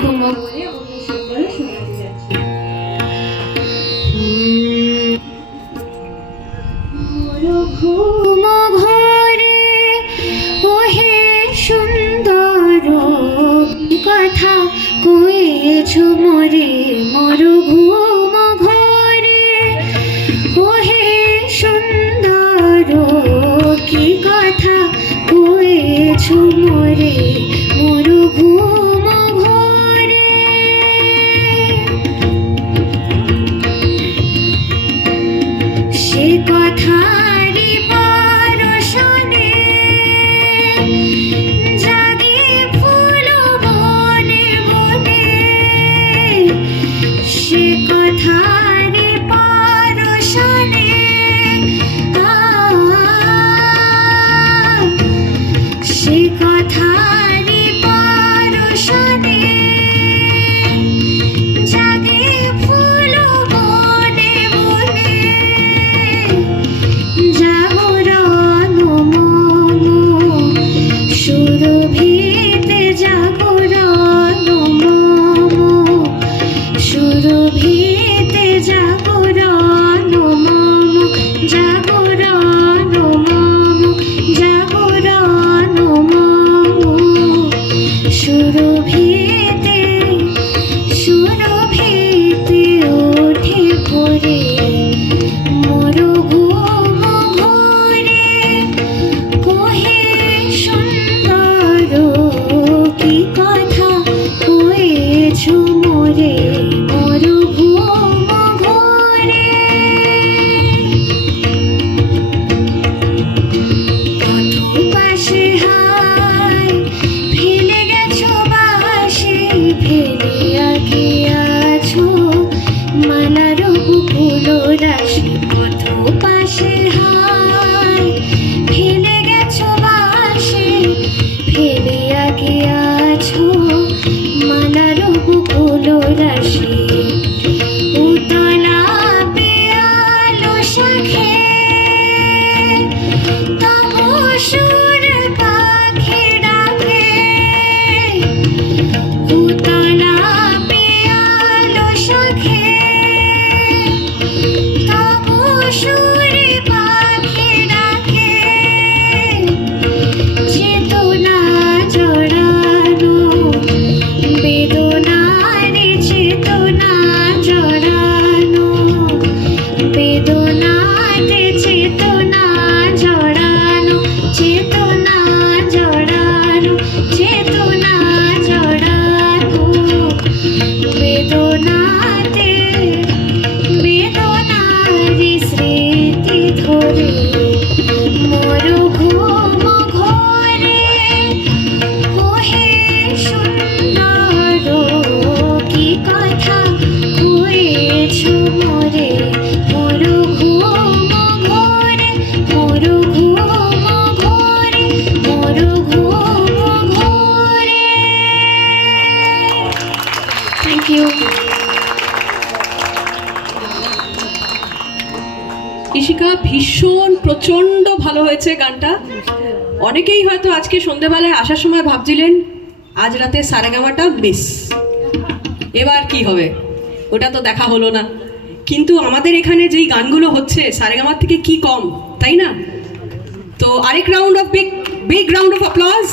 ঘুমো ঘরে অনুসরণ করে শোনাতে যাচ্ছি। ঘুম ঘরে ওহে সুন্দর কথা কয়েছ মরে মর ঘুম ঘরে ওহে সুন্দর কি কথা কয়েছ মরে মর ঘুম ঘরে। সে কথারি পরশনে জাগে ফুল বনে বনে, সে কথারি পরশনে সে কথারি পরশনে জাগে ফুল বনে বনে, জাগরণ মম সুরভিতে জাগরণ মম সুরভিতে জাগরণ মম জাগরণ মম জাগরণ মম সুরভিতে সুরভিতে ওঠে ভোরে মোর ঘুম ঘরে কহে সুন্দর কি কথা কয়েছ মোরে মোর ঘুম ঘরে। পথ পাশে হায় ফেলে গেছো বাসে, ফেলিয়া গিয়াছো মালার বুকুল রাশি। পথ পাশে হায় ফেলে গেছো বাসে, ফেলিয়া গিয়াছো মালার বুকুল রাশি। উতলা পেয়ালো শাখে তব সুর পাখি ডাকে, উতলা পেয়ালো শাখে তব সুর পাখি ডাকে। চেতনা জড়ানো বেদনারে চেতনা জড়ানো বেদনাতে চেতনা জড়ানো চেতনা জড়ানো চেতনা জড়ানো বেদনাতে বেদনারি স্মৃতি ধরে মোর ঘুম ঘরে ওহে সুন্দর কি কথা কয়েছ মোরে মোর ঘুম ঘরে মোর ঘুম ঘরে মোর ঘুম ঘরে। Thank you. ইশিকা, ভীষণ প্রচণ্ড ভালো হয়েছে গানটা। অনেকেই হয়তো আজকে সন্ধেবেলায় আসার সময় ভাবছিলেন আজ রাতে সারেগামাটা মিস, এবার কি হবে, ওটা তো দেখা হলো না। কিন্তু আমাদের এখানে যেই গানগুলো হচ্ছে সারেগামার থেকে কি কম, তাই না? তো আরেক round of big round of applause.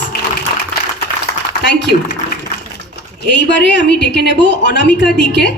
Thank you. এইবারে আমি ডেকে নেব অনামিকা দিকে।